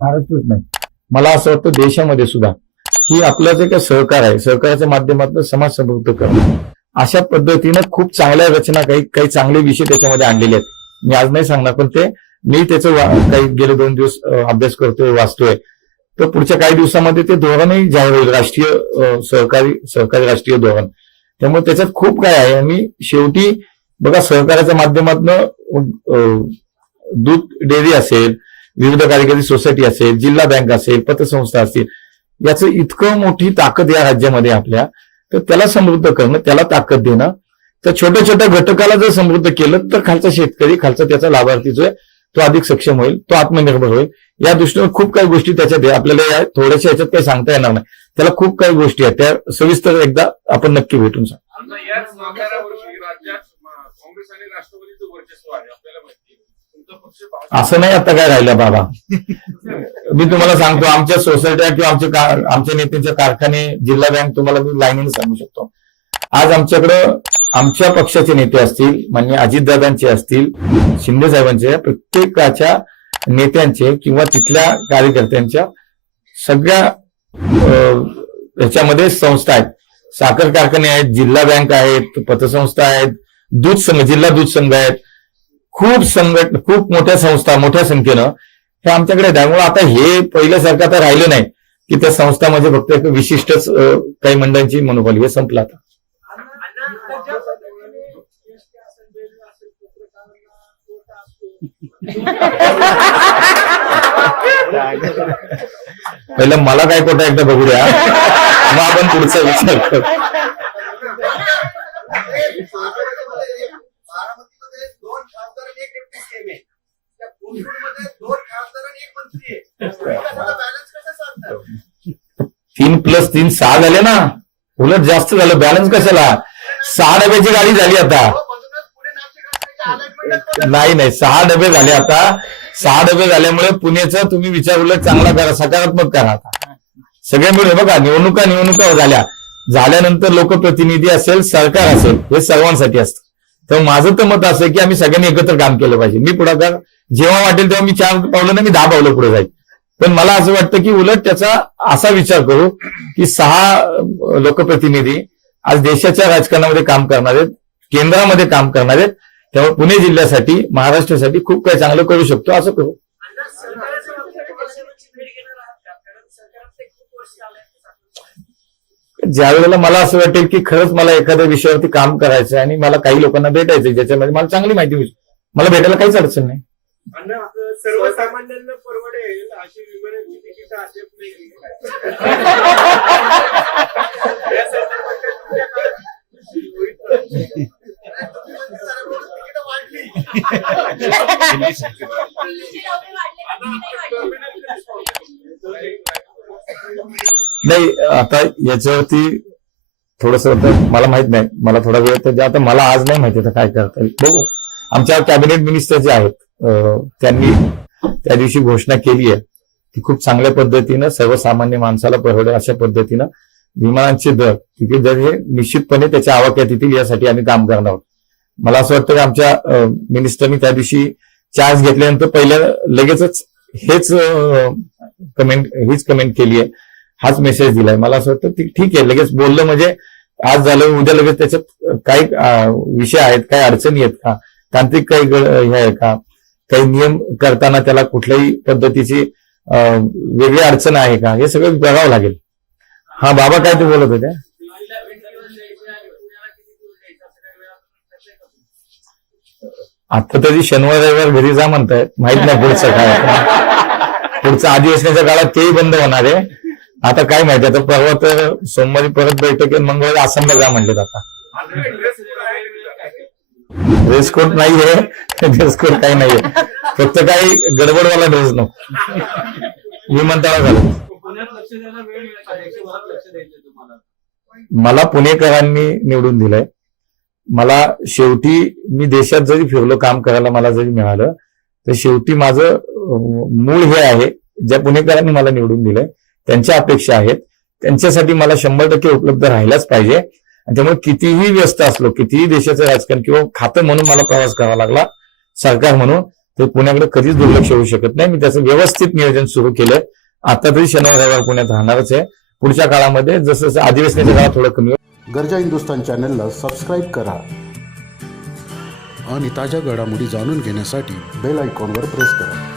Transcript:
महाराष्ट्रच नाही. मला असं वाटतं देशामध्ये सुद्धा ही आपलं जे काही सहकार आहे. सहकाराच्या माध्यमातून समाज समृद्ध करणं. अशा पद्धतीनं खूप चांगल्या रचना काही काही चांगले विषय त्याच्यामध्ये आणलेले आहेत. मी आज नाही सांगणार पण ते मी त्याचं काही गेले दोन दिवस अभ्यास करतोय वाचतोय. तर पुढच्या काही दिवसामध्ये ते धोरणही जाहीर होईल राष्ट्रीय सहकारी सहकारी राष्ट्रीय धोरण. त्यामुळे त्याच्यात खूप काय आहे. आणि शेवटी बघा सहकाराच्या माध्यमातून दूध डेअरी असेल विविध कार्यकारी सोसायटी असेल जिल्हा बँक असेल पतसंस्था असतील याचं इतकं मोठी ताकद या राज्यामध्ये आपल्या तर त्याला समृद्ध करणं त्याला ताकद देणं तर छोट्या छोट्या घटकाला जर समृद्ध केलं तर खालचा शेतकरी खालचा त्याचा लाभार्थी जो आहे तो अधिक सक्षम होईल तो आत्मनिर्भर होईल. या दृष्टीने खूप काही गोष्टी त्याच्यात आहे. आपल्याला या थोड्याशा याच्यात काही सांगता येणार नाही. त्याला खूप काही गोष्टी आहेत. त्या सविस्तर एकदा आपण नक्की भेटून सांग. राज्यात काँग्रेस आणि राष्ट्रवादीचं वर्चस्व आहे. आपल्याला असं नाही आता काय राहिलं बाबा. मी तुम्हाला सांगतो आमच्या सोसायट्या किंवा आमचे आमच्या नेत्यांचे कारखाने जिल्हा बँक तुम्हाला मी लाईनीने सांगू शकतो. आज आमच्याकडं आमच्या पक्षाचे नेते असतील मान्य अजितदादांचे असतील शिंदे साहेबांचे प्रत्येकाच्या नेत्यांचे किंवा तिथल्या कार्यकर्त्यांच्या सगळ्या याच्यामध्ये ह्याच्यामध्ये संस्था आहेत. साखर कारखाने आहेत जिल्हा बँक आहेत पतसंस्था आहेत दूध संघ जिल्हा दूध संघ आहेत. खूप संघट खूप मोठ्या संस्था मोठ्या संख्येनं हे आमच्याकडे. त्यामुळे आता हे पहिल्यासारखं आता राहिलं नाही की त्या संस्था म्हणजे फक्त एक विशिष्टच काही मंडळांची मनोबल हे संपलं आता. पहिलं मला काय कोटा एकदा बघू द्या. मग आपण पुढचा विचार करू बारामतीमध्ये दोन खासदार आणि एक डेप्टी सीएम आहे त्या कोथरूडमध्ये दोन खासदार आणि एक मंत्री आहे बॅलन्स कसं सांगतात तीन प्लस तीन सहा झाले ना. उलट जास्त झालं. बॅलन्स कशाला? सहा डब्याची गाडी झाली आता. नाही नाही. सहा डबे झाले आता. सहा डबे झाल्यामुळे पुण्याचं तुम्ही विचार उलट चांगला करा. सकारात्मक करा आता. सगळे मिळून बघा निवडणुका निवडणुका झाल्या. झाल्यानंतर लोकप्रतिनिधी असेल सरकार असेल हे सर्वांसाठी असतं. तर माझं तर मत असं की आम्ही सगळ्यांनी एकत्र काम केलं पाहिजे. मी पुढाकार जेव्हा वाटेल तेव्हा मी चार पावलं नाही मी दहा पावलं पुढे जाईल. पण मला असं वाटतं की उलट त्याचा असा विचार करू की सहा लोकप्रतिनिधी आज देशाच्या राजकारणामध्ये काम करणार आहेत केंद्रामध्ये काम करणार आहेत त्यामुळे पुणे जिल्ह्यासाठी महाराष्ट्रासाठी खूप काही चांगलं करू शकतो असं करू. ज्या वेळेला मला असं वाटेल की खरंच मला एखाद्या विषयावरती काम करायचं आणि मला काही लोकांना भेटायचं ज्याच्यामध्ये मला चांगली माहिती होईल मला भेटायला काहीच अडचण नाही. अण्णा, आता सर्वसामान्यांना परवडेल अशी विमानांची तिकीट अद्याप नाही या संदर्भात तुमच्या नाही आता याच्यावरती थोडस मला माहीत नाही. मला थोडा वेळ तर आता मला आज नाही माहिती आता काय करता येईल. बघू. आमच्या कॅबिनेट मिनिस्टर जे आहेत त्यांनी त्या दिवशी घोषणा केली आहे की खूप चांगल्या पद्धतीनं सर्वसामान्य माणसाला परवडेल अशा पद्धतीनं विमानांचे दर तिकीट दर हे निश्चितपणे त्याच्या आवाक्यात येतील यासाठी आम्ही काम करणार आहोत. मला असं वाटतं की आमच्या मिनिस्टरनी त्या दिवशी चार्ज घेतल्यानंतर पहिल्या लगेचच हेच कमेंट हीच कमेंट केली आहे. हाच मेसेज दिलाय मला असं वाटतं ठीक आहे. लगेच बोललं म्हणजे आज झालं उद्या लगेच त्याच्यात काही विषय आहेत काही अडचणी आहेत का? तांत्रिक काही हे आहे का? काही नियम करताना त्याला कुठल्याही पद्धतीची वेगळी अडचण आहे का? हे सगळं बघावं लागेल. हा बाबा काय ते बोलत होत्या आता तरी शनिवार रविवार घरी जा म्हणतायत. माहीत नाही पुढचं काय पुढचं अधिवेशनाच्या काळात तेही बंद होणार आहे. आता काय माहिती आता परवा तर सोमवारी परत बैठक आहे मंगळवारी आसामला जा म्हणलेत आता. का? ड्रेस कोड नाहीये. ड्रेस कोड काही नाहीये. फक्त काही गडबडवाला ड्रेस नको. विमानतळावर झालं. मला पुणेकरांनी निवडून दिलंय. मला शेवटी मी देशात जरी फिरलो काम करायला मला जरी मिळालं तर शेवटी माझं मूळ हे आहे ज्या पुणेकरांनी मला निवडून दिलंय त्यांच्या अपेक्षा आहेत. त्यांच्यासाठी मला शंभर टक्के उपलब्ध राहायलाच पाहिजे. त्यामुळे कितीही व्यस्त असलो कितीही देशाचं राजकारण किंवा खातं म्हणून मला प्रवास करावा लागला सरकार म्हणून ते पुण्याकडे कधीच दुर्लक्ष होऊ शकत नाही. मी त्याचं व्यवस्थित नियोजन सुरू केलंय. आता तरी शनिवार रविवार पुण्यात राहणारच आहे. पुढच्या काळामध्ये जसं जसं अधिवेशनाच्या काळात थोडं कमी गरजा हिंदुस्तान चॅनलला सबस्क्राईब करा. आणि ताज्या घडामोडी जाणून घेण्यासाठी बेल आयकॉनवर प्रेस करा.